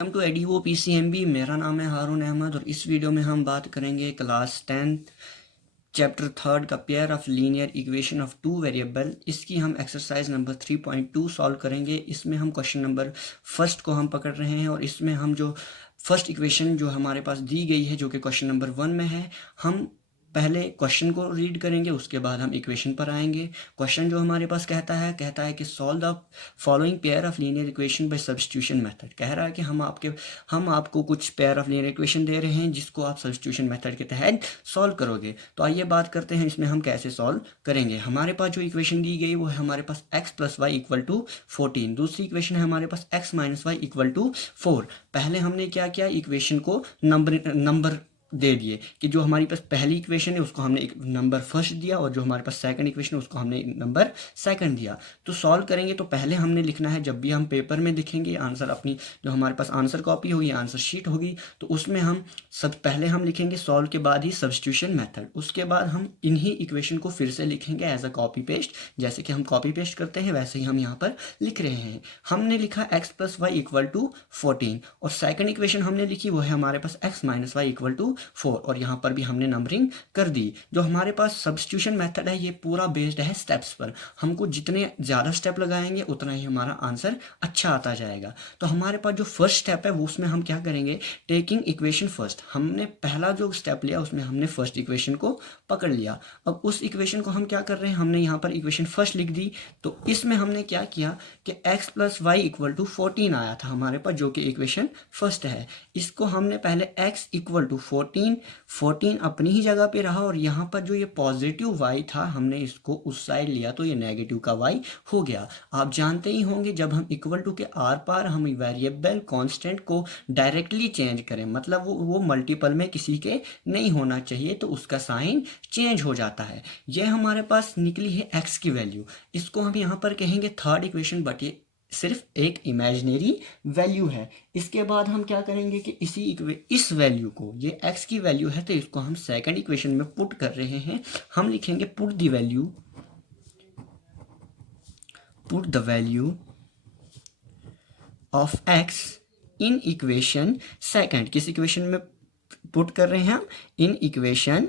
Welcome to ADO PCMB. मेरा नाम है हारून अहमद और इस वीडियो में हम बात करेंगे क्लास 10 चैप्टर 3 का pair of linear equation of two variable. इसकी हम एक्सरसाइज नंबर 3.2 सॉल्व करेंगे। इसमें हम क्वेश्चन नंबर फर्स्ट को हम पकड़ रहे हैं और इसमें हम जो फर्स्ट इक्वेशन जो हमारे पास दी गई है जो कि क्वेश्चन नंबर 1 में है, हम पहले क्वेश्चन को रीड करेंगे, उसके बाद हम इक्वेशन पर आएंगे। क्वेश्चन जो हमारे पास कहता है कि solve the following pair of linear equation by substitution method. कह रहा है कि हम आपको कुछ पेयर ऑफ लीनियर इक्वेशन दे रहे हैं जिसको आप सब्स्टिट्यूशन मेथड के तहत सॉल्व करोगे। तो आइए बात करते हैं इसमें हम कैसे सॉल्व करेंगे। हमारे पास जो इक्वेशन दी गई वो है हमारे पास x plus y equal to 14। दूसरी इक्वेशन है हमारे पास x minus y equal to 4। पहले हमने क्या किया, इक्वेशन को नंबर दे दिए कि जो हमारी पास पहली इक्वेशन है उसको हमने एक नंबर फर्स्ट दिया और जो हमारे पास सेकंड इक्वेशन है उसको हमने नंबर सेकंड दिया। तो सॉल्व करेंगे तो पहले हमने लिखना है, जब भी हम पेपर में लिखेंगे आंसर, अपनी जो हमारे पास आंसर कॉपी होगी, आंसर शीट होगी, तो उसमें हम पहले हम लिखेंगे सॉल्व के बाद ही सब्स्टिट्यूशन मेथड। उसके बाद हम इन्हीं इक्वेशन को फिर से लिखेंगे एज अ कॉपी पेस्ट। जैसे कि हम कॉपी पेस्ट करते हैं वैसे ही हम यहाँ पर लिख रहे हैं। हमने लिखा x plus y equal to 14 और सेकंड इक्वेशन हमने लिखी वो है हमारे पास x minus y equal to 4 और यहाँ पर भी हमने नंबरिंग कर दी। जो हमारे पास सब्स्टिट्यूशन मेथड है ये पूरा बेस्ड है स्टेप्स पर। हमको जितने ज़्यादा स्टेप लगाएंगे उतना ही हमारा आंसर अच्छा आता जाएगा। तो हमारे पास जो फर्स्ट स्टेप है वो उसमें हम क्या करेंगे, टेकिंग इक्वेशन फर्स्ट। हमने पहला जो स्टेप लिया उसमें हमने फर्स्ट इक्वेशन को पकड़ लिया। अब उस इक्वेशन को हम क्या कर रहे हैं, हमने यहाँ पर इक्वेशन फर्स्ट लिख दी। तो इसमें हमने क्या किया कि x plus y equal to 14 आया था हमारे पास, जो कि इक्वेशन फर्स्ट है। इसको हमने पहले x इक्वल टू 14 अपनी ही जगह पे रहा और यहाँ पर जो ये पॉजिटिव y था हमने इसको उस साइड लिया तो ये नेगेटिव का y हो गया। आप जानते ही होंगे जब हम इक्वल टू के आर पार हम वेरिएबल कांस्टेंट को डायरेक्टली चेंज करें, मतलब वो मल्टीपल में किसी के नहीं होना चाहिए, तो उसका साइन चेंज हो जाता है। ये हमारे पास निकली है x की वैल्यू। इसको हम यहाँ पर कहेंगे थर्ड इक्वेशन, बट ये सिर्फ एक इमेजिनरी वैल्यू है। इसके बाद हम क्या करेंगे कि इस वैल्यू को, ये x की वैल्यू है तो इसको हम सेकंड इक्वेशन में पुट कर रहे हैं। हम लिखेंगे put the value of x in equation second. किस इक्वेशन में पुट कर रहे हैं हम, इन इक्वेशन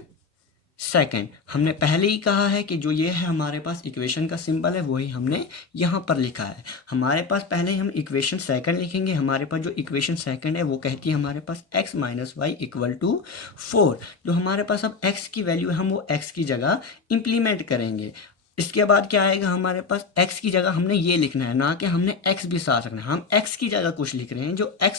सेकंड। हमने पहले ही कहा है कि जो ये है हमारे पास इक्वेशन का सिंबल है वही हमने यहाँ पर लिखा है। हमारे पास पहले हम इक्वेशन सेकंड लिखेंगे। हमारे पास जो इक्वेशन सेकंड है वो कहती है हमारे पास x minus y equal to 4। जो हमारे पास अब x की वैल्यू है हम वो x की जगह इम्प्लीमेंट करेंगे। इसके बाद क्या आएगा, हमारे पास x की जगह हमने ये लिखना है, ना कि हमने x भी साथ रखना है। हम x की जगह कुछ लिख रहे हैं जो x,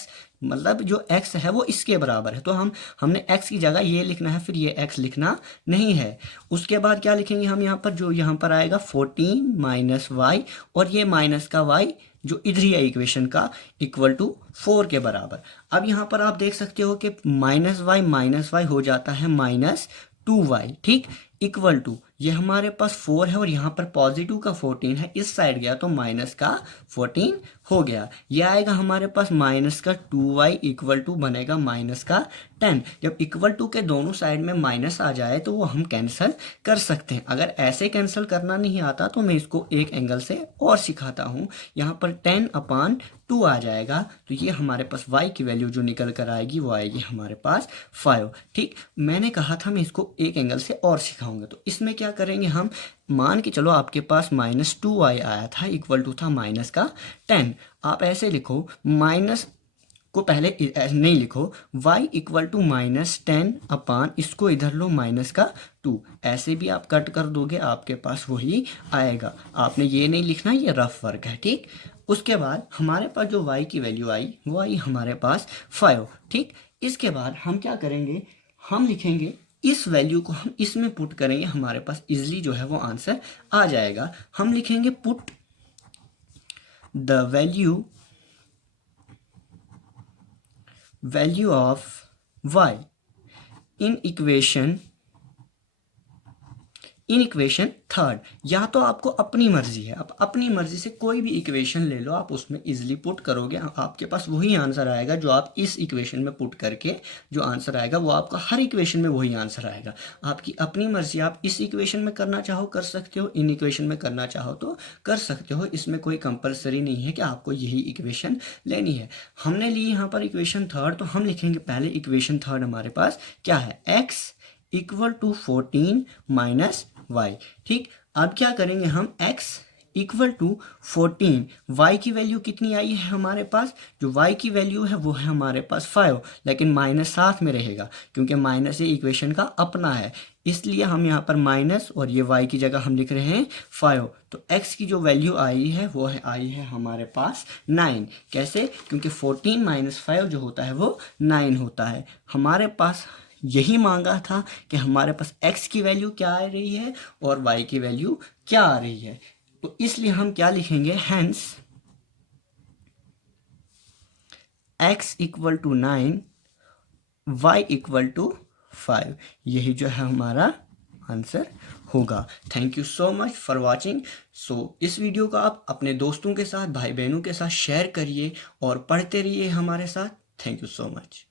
मतलब जो x है वो इसके बराबर है, तो हमने x की जगह ये लिखना है, फिर ये x लिखना नहीं है। उसके बाद क्या लिखेंगे हम यहाँ पर, जो यहाँ पर आएगा 14 माइनस वाई और ये माइनस का y जो इधर ही है इक्वेशन का इक्वल टू 4 के बराबर। अब यहाँ पर आप देख सकते हो कि माइनस वाई हो जाता है माइनस 2y, ठीक, इक्वल टू ये हमारे पास 4 है और यहाँ पर पॉजिटिव का 14 है, इस साइड गया तो माइनस का 14 हो गया। ये आएगा हमारे पास माइनस का 2y इक्वल टू बनेगा माइनस का 10। जब इक्वल टू के दोनों साइड में माइनस आ जाए तो वो हम कैंसिल कर सकते हैं। अगर ऐसे कैंसिल करना नहीं आता तो मैं इसको एक एंगल से और सिखाता हूँ। यहाँ पर 10/2 आ जाएगा, तो ये हमारे पास y की वैल्यू जो निकल कर आएगी वो आएगी हमारे पास 5। ठीक, मैंने कहा था मैं इसको एक एंगल से और सिखाऊंगा। तो इसमें क्या करेंगे हम, मान के चलो आपके पास -2y आया था इक्वल टू था माइनस का 10। आप ऐसे लिखो, माइनस को पहले ऐसे नहीं लिखो, y इक्वल टू -10 इसको इधर लो -2। ऐसे भी आप कट कर दोगे आपके पास वही आएगा। आपने ये नहीं लिखना, ये रफ वर्क है, ठीक। उसके बाद हमारे पास जो y की वैल्यू आई वो आई हमारे पास 5, ठीक। इसके बाद हम क्या करेंगे, हम लिखेंगे इस वैल्यू को हम इसमें पुट करेंगे, हमारे पास इजली जो है वो आंसर आ जाएगा। हम लिखेंगे put the value of y in in equation third, या तो आपको अपनी मर्जी है, आप अपनी मर्जी से कोई भी इक्वेशन ले लो, आप उसमें इजीली पुट करोगे, आपके पास वही आंसर आएगा जो आप इस इक्वेशन में पुट करके जो आंसर आएगा वो आपका हर इक्वेशन में वही आंसर आएगा। आपकी अपनी मर्जी, आप इस इक्वेशन में करना चाहो कर सकते हो, इन इक्वेशन में करना चाहो तो कर सकते हो, इसमें कोई कंपलसरी नहीं है कि आपको यही इक्वेशन लेनी है। हमने ली यहाँ पर इक्वेशन थर्ड, तो हम लिखेंगे पहले इक्वेशन थर्ड हमारे पास क्या है, x equal to 14 minus y. ठीक, अब क्या करेंगे हम, x इक्वल टू 14, y की वैल्यू कितनी आई है हमारे पास, जो y की वैल्यू है वो है हमारे पास 5, लेकिन माइनस साथ में रहेगा क्योंकि माइनस ये इक्वेशन का अपना है, इसलिए हम यहाँ पर माइनस और ये y की जगह हम लिख रहे हैं 5। तो x की जो वैल्यू आई है वो है आई है हमारे पास 9। कैसे, क्योंकि 14 माइनस 5 जो होता है वो 9 होता है। हमारे पास यही मांगा था कि हमारे पास x की वैल्यू क्या आ रही है और y की वैल्यू क्या आ रही है, तो इसलिए हम क्या लिखेंगे, hence x equal to 9, y equal to 5, यही जो है हमारा आंसर होगा। Thank you so much for watching. So इस वीडियो को आप अपने दोस्तों के साथ, भाई बहनों के साथ शेयर करिए और पढ़ते रहिए हमारे साथ। Thank you so much.